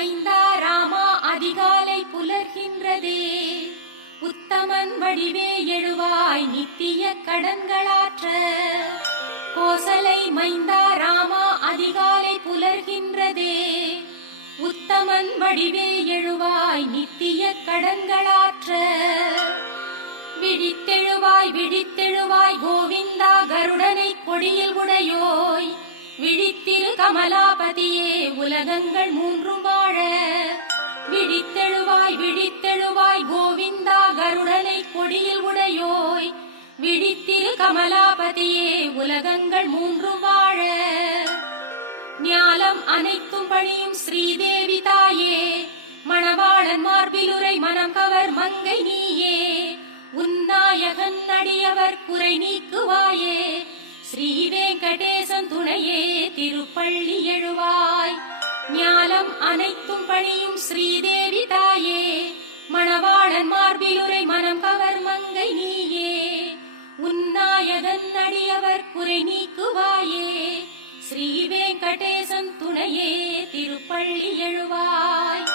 மைந்தா ராமா அதிகாலை புலர்கின்றதே. உத்தமன் வடிவே எழுவாய் நித்திய கடன்களாற்ற. கோசலை மைந்தா ராமா அதிகாலை புலர்கின்றதே. உத்தமன் வடிவே எழுவாய் நித்திய கடன்களாற்ற. விழித்தெழுவாய் விழித்தெழுவாய் கோவிந்தா கருடனை கொடியில் உடையோய். விழித்திரு கமலாபதியே உலகங்கள் மூன்றும் வாழ. விழித்தெழுவாய் விழித்தெழுவாய் கோவிந்தா கருடனை கொடியில் உடையோய். விழித்திரு கமலாபதியே உலகங்கள் மூன்றும் வாழ. ஞாலம் அனைத்தும் பணியும் ஸ்ரீதேவி தாயே. மணவாளன் மார்பிலுரை மனம் கவர் மங்கை நீயே. உன்னாயகன் அடியவர் குறை நீக்குவாயே. ஸ்ரீ வெங்கடேசன் துணையே திருப்பள்ளி எழுவாய். ஞாலம் அனைத்தும் பணியும் ஸ்ரீதேவி தாயே. மணவாளன் மார்பிலுரை மனம் கவர் மங்கை நீயே. உன்னாயகன் அடியவர் குறை நீக்குவாயே. ஸ்ரீ வெங்கடேசன் துணையே திருப்பள்ளி எழுவாய்.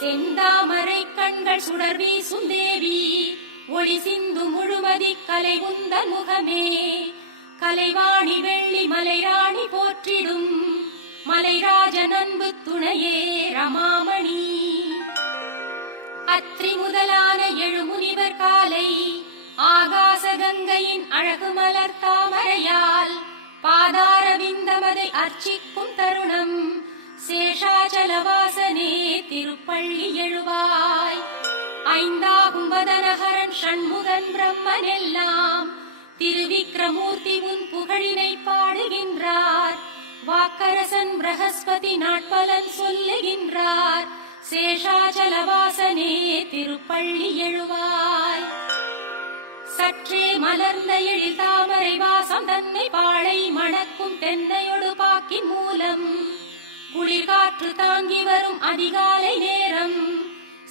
செந்தாமரை கண்கள் சுடர் வீசும் தேவி. ஒளி சிந்து முழுமதி கலை உந்தன் முகமே. கலைவாணி வெள்ளி மலைராணி போற்றிடும். மலைராஜன் அன்பு துணையே ரமாமணி. அத்ரி முதலான எழுமுனிவர் காலை. ஆகாச கங்கையின் அழகு மலர் தாமரையால். பாதார விந்தமதை அர்ச்சிக்கும் தருணம். சேஷாச்சலவாசனே திருப்பள்ளி எழுவாய். ஐந்தாகும் வதனஹரன் ஷண்முகன் பிரம்மன் எல்லாம். திருவிக்ரமூர்த்தி உன் புகழினை பாடுகின்றார். வாக்கரசன் பிரகஸ்பதி நாட்பலன் சொல்லுகின்றார். சேஷாச்சலவாசனே திருப்பள்ளி எழுவாய். சற்றே மலர்ந்த எழில் தாமரை வாசம் தன்னை பாழை மணக்கும் தென்னையொடு பாக்கின் மூலம். குளிர்காற்று தாங்கி வரும் அதிகாலை நேரம்.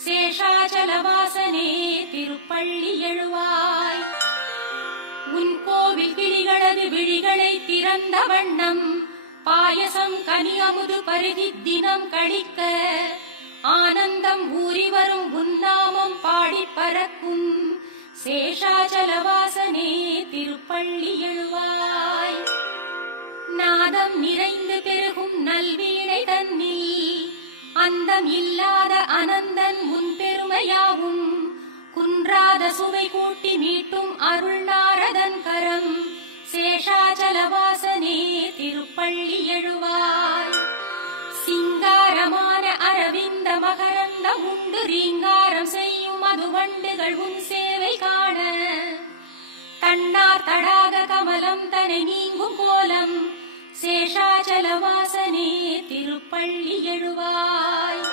சேஷாச்சலவாசனே திருப்பள்ளி எழுவாய். உன் கோவில் கிளிகளது விழிகளை திறந்த வண்ணம். பாயசம் கனி அமுது பருகி தினம் கழிக்க. ஆனந்தம் ஊறி வரும் உன்னாமம் பாடி பறக்கும். சேஷாச்சலவாசனே திருப்பள்ளி எழுவாய். நாதம் நிறைந்து பெருகும் நல்வீணை தன்னில். அந்தம் இல்லாத அனந்தன் முன் பெருமையாவும். குன்றாத சுவை கூட்டி மீட்டும் அருள் நாரதன் கரம். சேஷாச்சலவாசனே திருப்பள்ளி எழுவாய். சிங்காரமான அரவிந்த மகரந்த உண்டு ரீங்காரம் செய்யும் மதுவண்டுகள் உன் சேவை காண. தன்னார் தடாக கமலம் தனை நீங்கும் கோலம். சேஷாச்சலவாசனே திருப்பள்ளி எழுவாய்.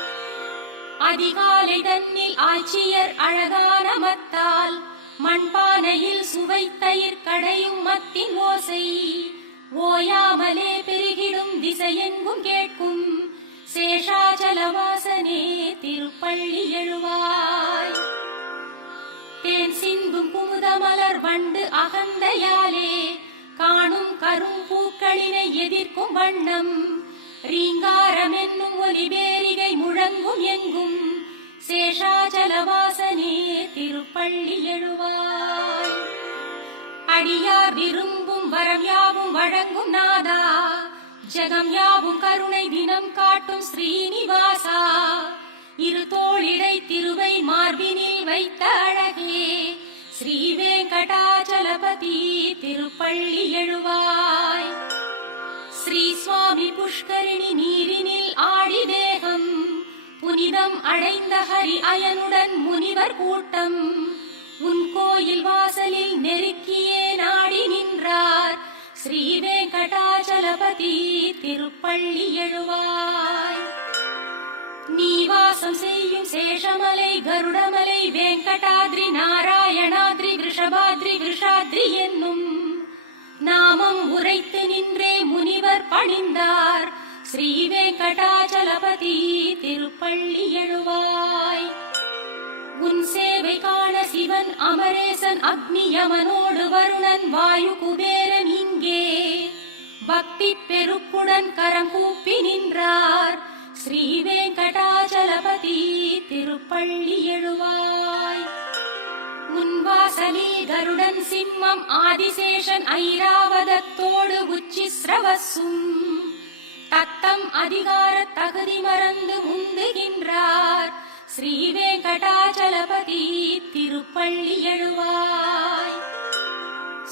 அதிகாலை தன்னில் ஆட்சியர் அழகான மத்தால். மண்பானையில் சுவை தயிர் கடையும் மத்தின் ஓசை. ஓயாமலே பெருகிடும் திசையெங்கும் கேட்கும். சேஷாச்சலவாசனே திருப்பள்ளி எழுவாய். தேன் சிந்தும் குமுத மலர் வண்டு அகந்தையாலே. காணும் கரும் பூக்களினை எதிர்க்கும் வண்ணம். ரீங்காரம் என்னும் ஒலிபேரிகை முழங்கும் எங்கும். சேஷாச்சலவாசனே திருப்பள்ளி எழுவாய். அடியார் விரும்பும் வரம் யாவும் வழங்கும் நாதா. ஜகம் யாவும் கருணை தினம் காட்டும் ஸ்ரீனிவாசா. இரு தோளிடை திருவை மார்பினில் வைத்த அழகே. ஸ்ரீ வெங்கடாச்சலபதி திருப்பள்ளி எழுவாய். ஸ்ரீ சுவாமி புஷ்கரிணி நீரினில் ஆடி தேகம். புனிதம் அடைந்த ஹரி அயனுடன் முனிவர் கூட்டம். உன் கோயில் வாசலில் நெருக்கியே நாடி நின்றார். ஸ்ரீ வெங்கடாச்சலபதி திருப்பள்ளி எழுவாய். நீ வாசம் செய்யும் சேஷமலை கருடமலை வெங்கடாத்ரி நாராயணாத்ரி விஷபாத்ரி விஷாத்ரி என்னும் நாமம் உரைத்து நின்றே முனிவர் பணிந்தார். ஸ்ரீ வெங்கடாச்சலபதி திருப்பள்ளி எழுவாய். உன் சேவை காண சிவன் அமரேசன் அக்னி யமனோடு வருணன் வாயு குபேரன் இங்கே பக்தி பெருக்குடன் கரம் கூப்பி நின்றார். ஸ்ரீ வெங்கடாச்சலபதி திருப்பள்ளி எழுவாய். முன்வாசலில் கருடன் சிம்மம் ஆதிசேஷன் ஐராவதத்தோடு உச்சி ஸ்ரவசும் தத்தம் அதிகார தகுதி மறந்து முந்துகின்றார். ஸ்ரீ வெங்கடாச்சலபதி திருப்பள்ளி எழுவாய்.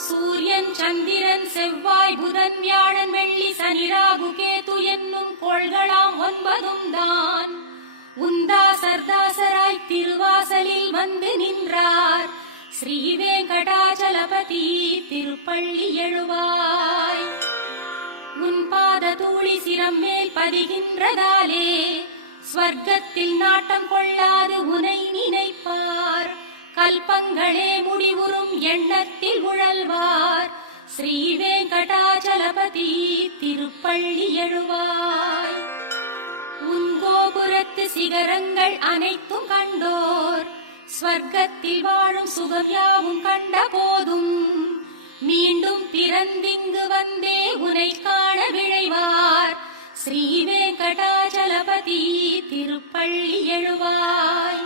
சூரியன் சந்திரன் செவ்வாய் புதன் வியாழன் வெள்ளி சனி ராகு கேது என்னும் கோள்களாம் 9 தான் உந்தாசர்தாசராய் திருவாசலில் வந்து நின்றார். ஸ்ரீ வெங்கடாச்சலபதி திருப்பள்ளி எழுவாய். முன்பாத தூளி சிரம் மேல் பதிகின்றதாலே ஸ்வர்க்கத்தில் நாட்டம் கொள்ளாது உனை நினைப்பார். கல்பங்களே முடிவுறும் எண்ணத்தில் உழல்வார். ஸ்ரீ வெங்கடாச்சலபதி திருப்பள்ளி எழுவாய். உன் கோபுரத்து சிகரங்கள் அனைத்தும் கண்டோர் ஸ்வர்க்கத்தில் வாழும் சுகம் யாவும் கண்ட போதும் மீண்டும் பிறந்திங்கு வந்தே உனை காண விழைவார். ஸ்ரீ வெங்கடாச்சலபதி திருப்பள்ளி எழுவாய்.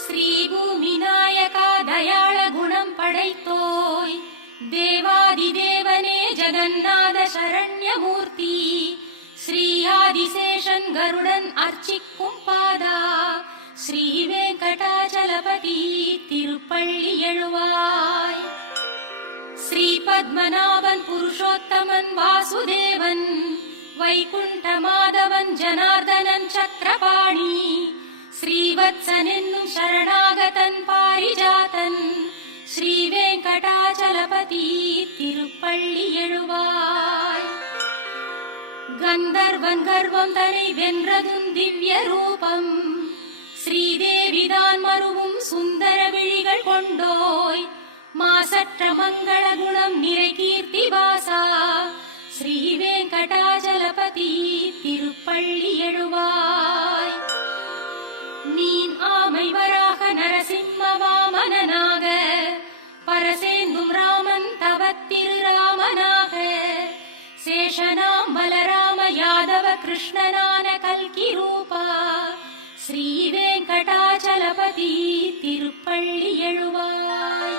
ஸ்ரீ பூமி நாயகா தயாள குணம் படைத்தோய் தேவாதி தேவனே ஜெகநாத சரண்யமூர்த்தி. ஸ்ரீ ஆதிசேஷன் கருடன் அர்ச்சிக்கும் பாதா. ஸ்ரீ வெங்கடாச்சலபதி திருப்பள்ளி எழுவாய். ஸ்ரீ பத்மநாபன் புருஷோத்தமன் வாசுதேவன் வைகுண்ட மாதவன் ஜனார்தனன் சக்கரபாணி. ஸ்ரீவத்சன் என்னும் சரணாகதன் பாரிஜாதன். ஸ்ரீ வெங்கடாச்சலபதி திருப்பள்ளி எழுவாய். கந்தர்வன் கர்வம் தனை வென்றதும் திவ்ய ரூபம் ஸ்ரீதேவிதான் மருவும் சுந்தர விழிகள் கொண்டோய் மாசற்ற மங்கள குணம் நிறை கீர்த்தி வாசா. ஸ்ரீ வெங்கடாச்சலபதி திருப்பள்ளி எழுவாய். மீன் ஆமை வராக நரசிம்ம வாமனனாக பரசேந்தும் ராமன் தவத்திரு ராமனாக சேஷனாம் பலராம யாதவ கிருஷ்ணனான கல்கி ரூபா. ஸ்ரீ வெங்கடாச்சலபதி திருப்பள்ளி எழுவாய்.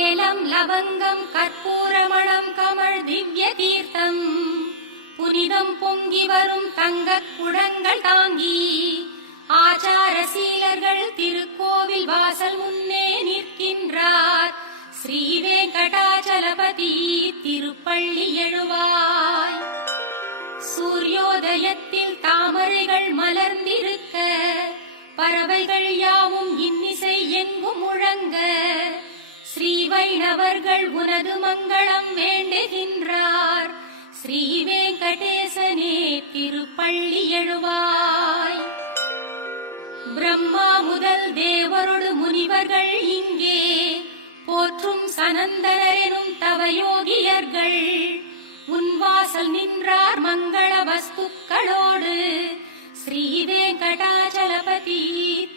ஏலம் லவங்கம் கற்பூரமணம் கமழ் திவ்ய தீர்த்தம் புனிதம் பொங்கி வரும் தங்கக் குடங்கள் தாங்கி ஆச்சார சீலர்கள் திருக்கோவில் வாசல் முன்னே நிற்கின்றார். ஸ்ரீ வெங்கடாச்சலபதி திருப்பள்ளி எழுவாய். சூரியோதயத்தில் தாமரைகள் மலர்ந்திருக்க பறவைகள் யாவும் இன்னிசை எங்கும் முழங்க ஸ்ரீ வைணவர்கள் உனது மங்களம் வேண்டுகின்றார். ஸ்ரீ வெங்கடேசனே திருப்பள்ளி எழுவாய். பிரம்மா முதல் தேவரோடு முனிவர்கள் இங்கே போற்றும் சனந்தனரெனும் தவயோகியர்கள் உன்வாசல் நின்றார் மங்கள வஸ்துக்களோடு. ஸ்ரீ வெங்கடாச்சலபதி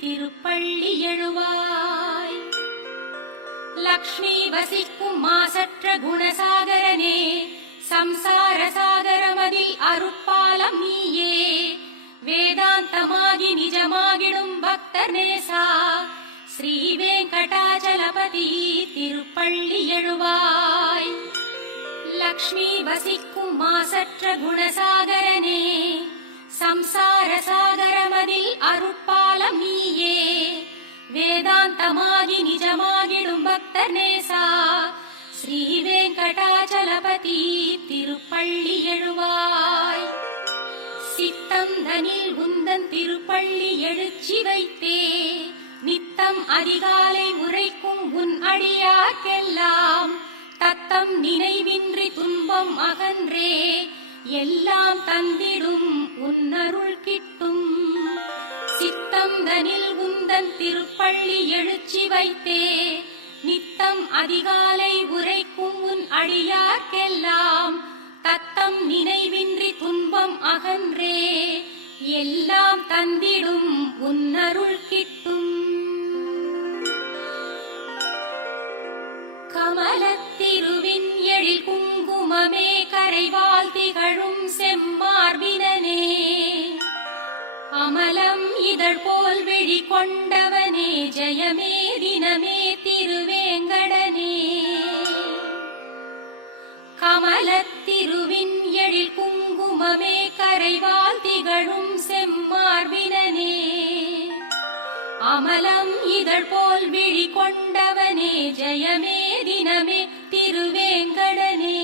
திருப்பள்ளி எழுவாய். லக்ஷ்மி வசிக்கும் மாசற்ற குணசாகரனே சம்சார சாகரமதில் அருட்பாலம் நீயே வேதாந்தமாகி நிஜமாகிடும் பக்தர் நேசா. ஸ்ரீ வெங்கடாச்சலபதி திருப்பள்ளி எழுவாய். லக்ஷ்மி வசிக்கும் மாசற்ற குணசாகரனே சம்சார சாகரமதில் அருட்பாலம் நீயே வேதாந்தமாகி நிஜமாகிடும் பக்தர் நேசா. ஸ்ரீ வெங்கடாச்சலபதி திருப்பள்ளி எழுவாய். சித்தம் தனில் உந்தன் திருப்பள்ளி எழுச்சி வைத்தே நித்தம் அதிகாலை உரைக்கும் உன் அடியார்க்கெல்லாம் தத்தம் நினைவின்றி துன்பம் அகன்றே எல்லாம் தந்திடும் உன்னருள் கிட்டும். சித்தம் தனில் உந்தன் திருப்பள்ளி எழுச்சி வைத்தே நித்தம் அதிகாலை உரைக்கும் உன் அடியார்க்கெல்லாம் தத்தம் நினைவின்றி துன்பம் அகன்றே எல்லாம் தந்திடும் உன்னருள் கிட்டும். கமலத்திருவின் எழில் குங்குமமே கரைவால் திகழும் செம்மார்பினனே விழி கொண்டவனே ஜெயமே தினமே திருவேங்கடனே கமலத்திருவின் எழில் குங்குமமே கரைவால் திகழும் செம்மார்பினனே அமலம் இதழ் போல் விழி கொண்டவனே ஜெயமே தினமே திருவேங்கடனே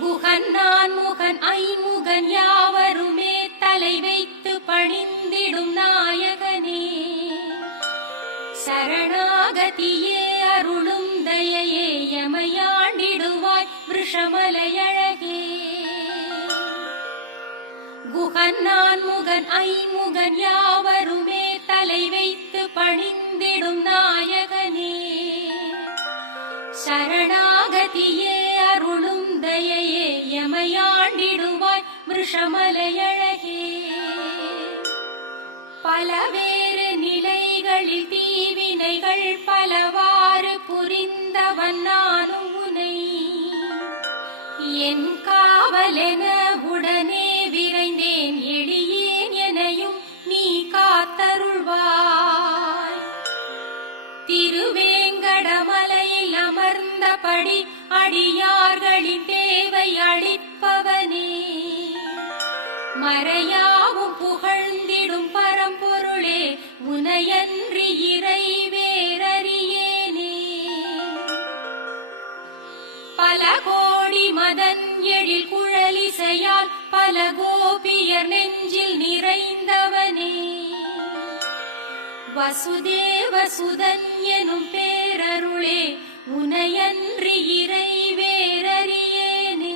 குகன் நான் முகன் ஐமுகன் யாவருமே தலை வைத்து பணிந்திடும் நாயகனே சரணாகதியே அருளும் தயையே எமையாண்டிடுவாய் விஷமலையழகே குகன் நான் முகன் ஐமுகன் யாவருமே தலை வைத்து பணிந்திடும் நாயகனே சரணாகதியே அருளும் தயையே எமையாண்டிடுவாய் விஷமலையழகே பலவேறு நிலைகளில் தீவினைகள் பலவாறு புரிந்தவன் நானும் உனை என் காவலென உடனே விரைந்தேன் எளியேன் எனையும் நீ காத்தருள்வாய் திருவேங்கடமலையில் அமர்ந்தபடி அடியார்களின் தேவை அளிப்பவனே மறையாவும் புகழ்ந்திடும் பரம்பொருளே உனையன்றி இறை வேறறியேனே பல கோடி மதன் எழில் குழலிசையால் பல கோபியர் நெஞ்சில் நிறைந்தவனே வசுதேவ சுதன் எனும் பேரருளே உனையன்றி இறை வேறறியேனே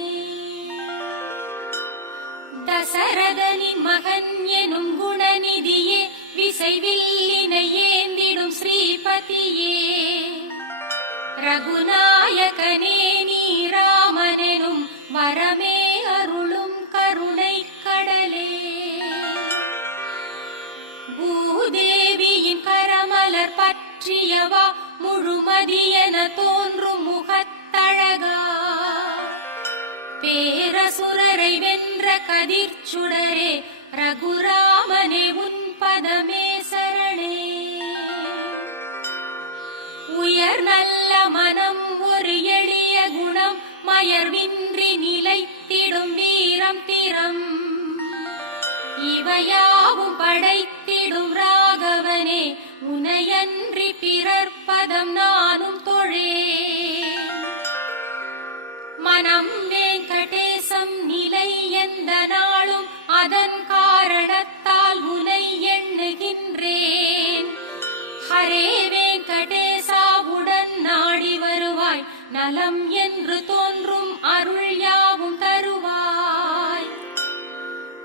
தசரதனின் மகன் எனும் குணநிதியே விசைவில்லினை ஏந்திடும் ஸ்ரீபதியே ரகுநாயகனே நீ ராமனெனும் வரமே அருளும் கருணை கடலே பூதேவியின் கரமலர் பற்றியவா முழுமதியென தோன்றும் முகத்தழகா பேரசுரரை வென்ற கதிர்ச்சுடரே ரகுராமனே உன் பதமே சரணே உயர் நல்ல மனம் ஒரு எளிய குணம் மயர்வின்றி நிலைத்திடும் வீரம் திறம் இவையாவும் படைத்திடும் ராகவனே உனையன்றி பிறர் பதம் நானும் தொழேன் மனம் வெங்கடேசம் நிலை எந்த நாளும் அதன் காரணத்தால் உனை எண்ணுகின்றேன் ஹரே வெங்கடேசாவுடன் நாடி வருவாய் நலம் என்று தோன்றும் அருள் யாவும் தருவாய்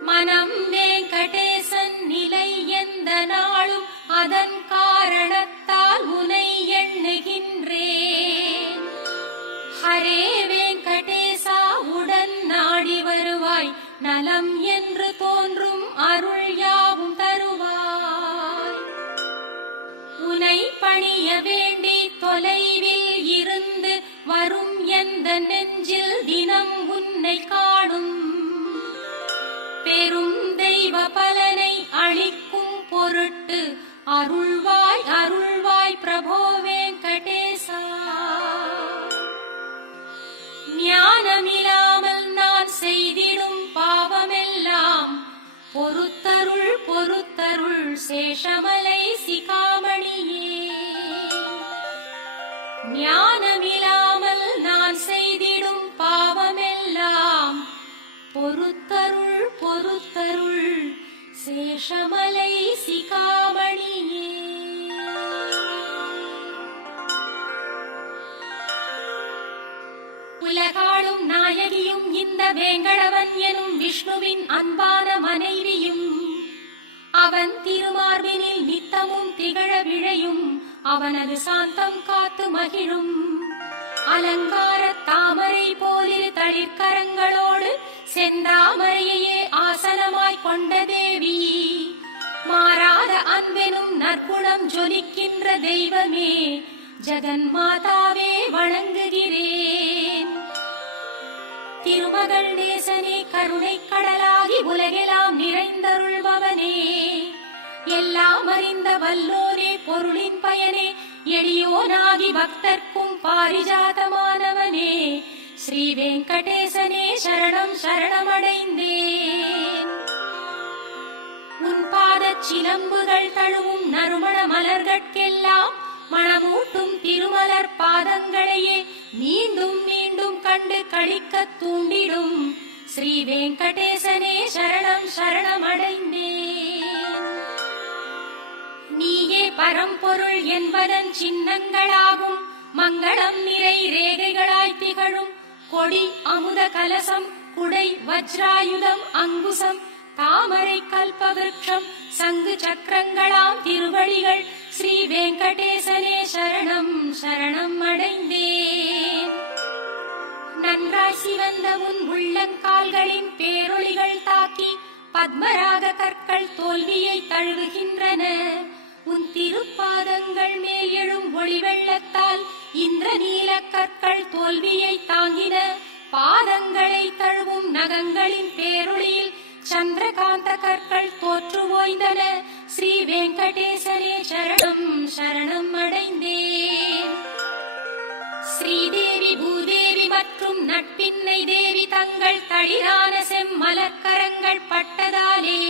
மனம் வெங்கடேசன் நிலை எந்த நாளும் அதன் காரணத்தால் உனை எண்ணுகின்றேன் ஹரே வெங்கடேசாவுடன் நாடி வருவாய் நலம் என்று தோன்றும் அருள் யாவும் தருவாய் உனை பணிய வேண்டி தொலைவில் இருந்து வரும் எந்த நெஞ்சில் தினம் உன்னை காணும் பெரும் தெய்வ பலனை அளிக்கும் பொருட்டு அருள்வாய் அருள்வாய் பிரபோ வெங்கடேசா ஞானமில்லாமல் நான் செய்திடும் பாவமெல்லாம் பொறுத்தருள் பொறுத்தருள் சேஷமலை சிகாமணியே ஞானமில்லாமல் நான் செய்திடும் பாவமெல்லாம் பொறுத்தருள் பொறுத்தருள் சேஷமலை சிகாமணியே உலகாளும் நாயகியும் இந்த வேங்கடவன் எனும் விஷ்ணுவின் அன்பான மனைவியும் அவன் திருமார்பினில் நித்தமும் திகழ விழையும் அவனது சாந்தம் காத்து மகிழும் அலங்கார தாமரை போலிரு தளிர்கரங்களோடு செந்தாமரையே ஆசனமாய் கொண்ட தேவி மாறாத அன்பெனும் நற்குணம் ஜொலிக்கின்ற தெய்வமே ஜெகன்மாதாவே வணங்குகிறேன் திருமகள் நேசனே கருணை கடலாகி உலகெல்லாம் நிறைந்தருள்பவனே எல்லாம் அறிந்த வல்லோரே பொருளின் பயனே எளியோனாகி பக்தர்க்கும் பாரிஜாதமானவனே ஸ்ரீ வெங்கடேசனே சரணம் சரணமடைந்தேன். உன் பாதச் சிலம்புகள் தழுவும் நறுமண மலர்கட்கெல்லாம் மணமூட்டும் திருமலர் பாதங்களையே மீண்டும் மீண்டும் கண்டு களிக்கத் தூண்டிடும் ஸ்ரீ வெங்கடேசனே சரணம் சரணமடைந்தேன். நீயே பரம்பொருள் என்பதன் சின்னங்களாகும் மங்களம் நிறை ரேகைகளாய் திகழும் கொடி அமுத கலசம் குடை வஜ்ராயுதம் அங்குசம் தாமரை கல்பவிருட்சம் சங்கு சக்கரங்களாம் திருவடிகள் ஸ்ரீ வெங்கடேசனே சரணம் சரணம் அடைந்தேன். நன்றாய் சிவந்த உன் உள்ளங்கால்களின் பேரொளிகள் தாக்கி பத்மராக கற்கள் தோல்வியை தழுவுகின்றன. உன் திருப்பாதங்கள் மேல் எழும் ஒளி வெள்ளத்தால் இந்திர நீல கற்கள் தோல்வியை தாங்கின. பாதங்களை தழுவும் நகங்களின் பேரொளியில் சந்திரகாந்த கற்கள் தோற்று ஓய்ந்தன. ஸ்ரீ வெங்கடேசனே சரணம் சரணம் அடைந்தேன். ஸ்ரீதேவி பூதேவி மற்றும் நட்பின்னை தேவி தங்கள் தளிரான செம்மலர்க்கரங்கள் பட்டதாலே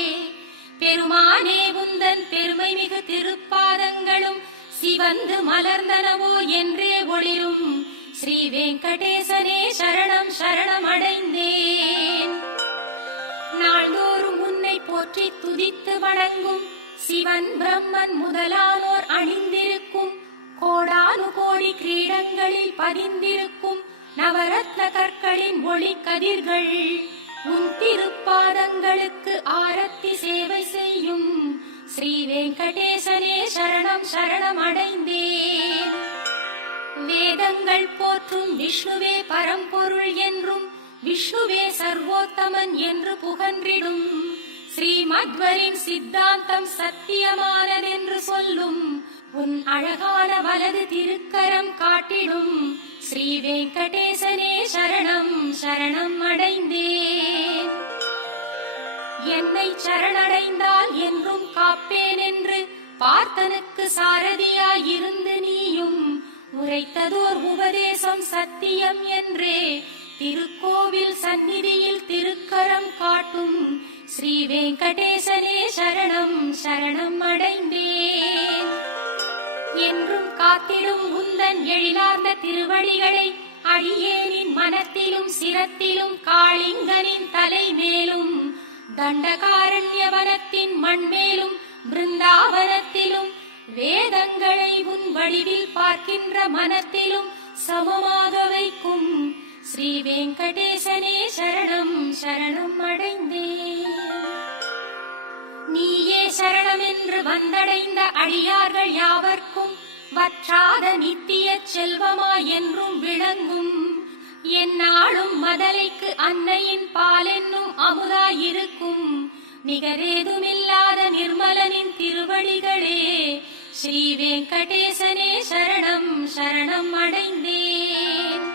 பெருமானே உந்தன் பெருமை மிகு திருப்பாதங்களும் சிவந்து மலர்ந்தனவோ என்றே ஒளிரும் ஸ்ரீ வெங்கடேசனே சரணம் சரணம் அடைந்தேன். நாள்தோறும் உன்னை போற்றி துதித்து வணங்கும் சிவன் பிரம்மன் முதலானோர் அணிந்திருக்கும் கோடானு கோடி கிரீடங்களில் பதிந்திருக்கும் நவரத்ன கற்களின் ஒளி கதிர்கள் உன் திருப்பாதங்களுக்கு ஆரத்தி சேவை செய்யும் ஸ்ரீ வெங்கடேசனே சரணம் சரணம் அடைந்தேன். வேதங்கள் போற்றும் விஷ்ணுவே பரம்பொருள் என்றும் விஷ்ணுவே சர்வோத்தமன் என்று புகன்றிடும் ஸ்ரீமத்வரின் சித்தாந்தம் சத்தியமானதென்று சொல்லும் உன் அழகான வலது திருக்கரம் காட்டிடும் ஸ்ரீ வெங்கடேசனே சரணம் சரணம் அடைந்தேன். என்னை சரணடைந்தால் என்றும் காப்பேன் என்று பார்த்தனுக்கு சாரதியாயிருந்து நீயும் உரைத்ததோர் உபதேசம் சத்தியம் என்றே திருக்கோவில் சந்நிதியில் திருக்கரம் காட்டும் ஸ்ரீ வெங்கடேசனே சரணம் சரணம் அடைந்தேன். என்றும் காத்திடும் உந்தன் எழிலார்ந்த திருவடிகளை அடியேனின் மனத்திலும் சிரத்திலும் காளிங்கனின் தலை மேலும் தண்டகாரண்யவனத்தின் மண்மேலும் பிருந்தாவனத்திலும் வேதங்களை உன் வடிவில் பார்க்கின்ற மனத்திலும் சமமாக வைக்கும் ஸ்ரீ வெங்கடேசனே சரணம் சரணம் அடைந்தேன். நீயே சரணம் என்று வந்தடைந்த அடியார்கள் யாவர்க்கும் வற்றாத நித்திய செல்வமாய் என்றும் விளங்கும் எந்நாளும் மதலைக்கு அன்னையின் பாலென்னும் அமுதாயிருக்கும் நிகரேதுமில்லாத நிர்மலனின் திருவடிகளே ஸ்ரீ வெங்கடேசனே சரணம் சரணம் அடைந்தேன்.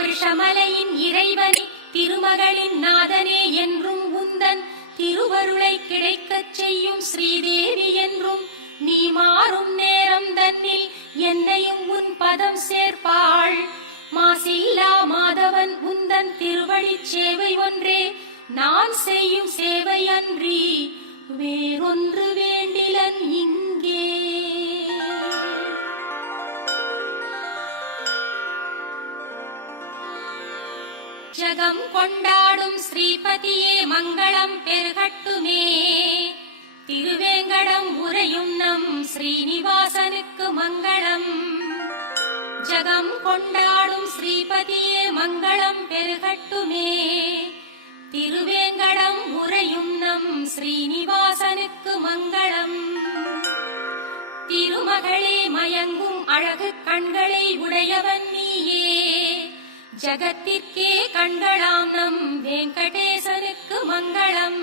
விஷமலையின் இறைவனே திருமகளின் நாதனே என்றும் உந்தன் திருவருளை கிடைக்கச் செய்யும் ஸ்ரீதேவி என்றும் நீ மாறும் நேரம் தன்னில் என்னையும் உன் பதம் சேர்ப்பாள். மாசில்லா மாதவன் உந்தன் திருவடிச் சேவை ஒன்றே நான் செய்யும் சேவை அன்றி வேறொன்று வேண்டிலன் இங்கே. ஜகம் கொண்டாடும் ஸ்ரீபதியே மங்களம் பெருகட்டுமே. திருவேங்கடம் உரையும் நம் ஸ்ரீனிவாசனுக்கு மங்களம். ஜகம் கொண்டாடும் ஸ்ரீபதியே மங்களம் பெருகட்டுமே. திருவேங்கடம் உரையும் நம் ஸ்ரீனிவாசனுக்கு மங்களம். திருமகளே மயங்கும் அழகு கண்களை உடையவன் நீயே. ஜகத்திற்கே கண்களாம் நம் வெங்கடேசனுக்கு மங்களம்.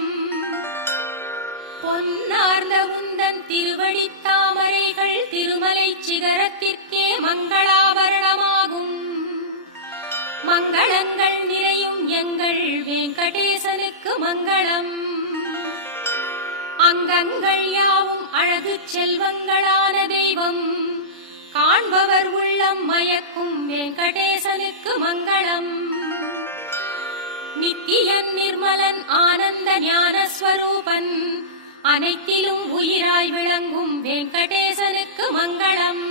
பொன்னார்ந்த உந்தன் திருவடித் தாமரைகள் திருமலை சிகரத்திற்கே மங்களாபரணமாகும். மங்களங்கள் நிறையும் எங்கள் வெங்கடேசனுக்கு மங்களம். அங்கங்கள் யாவும் அழகு செல்வங்களான தெய்வம் காண்பவர் உள்ளம் மயக்கும் வெங்கடேசனுக்கு மங்களம். நித்தியன் நிர்மலன் ஆனந்த ஞானஸ்வரூபன் அனைத்திலும் உயிராய் விளங்கும் வெங்கடேசனுக்கு மங்களம்.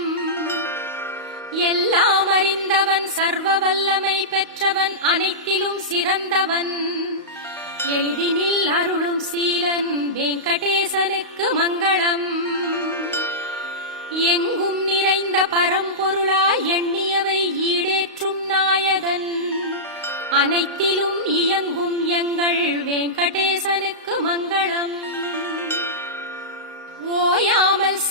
எல்லாம் அறிந்தவன் சர்வ வல்லமை பெற்றவன் அனைத்திலும் சிறந்தவன் எளிதினில் அருளும் சீலன் வெங்கடேசனுக்கு மங்களம். எங்கும் நிறைந்த பரம்பொருளாய் எண்ணியவை ஈடேற்றும் நாயகன் அனைத்திலும் இயங்கும் எங்கள் வெங்கடேசனுக்கு மங்களம். ஓயாமல்